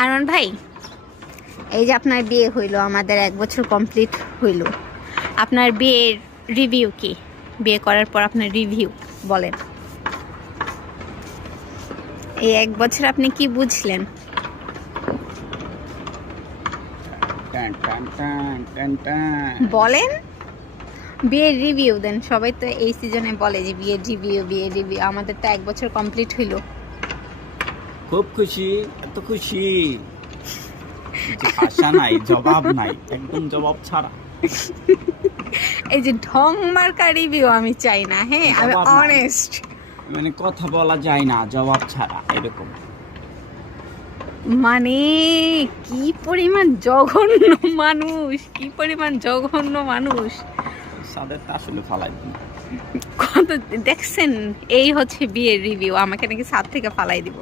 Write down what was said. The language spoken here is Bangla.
আরমান ভাই, এই যে আপনার বিয়ে হইলো, আমাদের 1 বছর কমপ্লিট হইল, আপনার বিয়ের রিভিউ কি? বিয়ে করার পর আপনার রিভিউ বলেন। এই 1 বছর আপনি কি বুঝলেন? বলেন, বিয়ের রিভিউ দেন। সবাই তো এই সিজনে বলে যে বিয়ের রিভিউ, বিয়ের রিভিউ। আমাদের তো 1 বছর কমপ্লিট হইলো। খুব খুশি, এত খুশি, আশা নাই, জবাব নাই, একদম জবাব ছাড়া। এই যে ঢং মার্কা রিভিউ আমি চাই না, হ্যাঁ, আমি জবাব নাই। অনেস্ট। মানে কথা বলা যায় না জবাব ছাড়া, এরকম। মানে কি পরিমাণ জঘন্য মানুষ, কি পরিমাণ জঘন্য মানুষ। সাদের তা আসলে ফালাই দিন। কত দেখছেন? এই হচ্ছে বিয়ের রিভিউ, আমাকে নাকি ছাদ থেকে ফালাই দিব।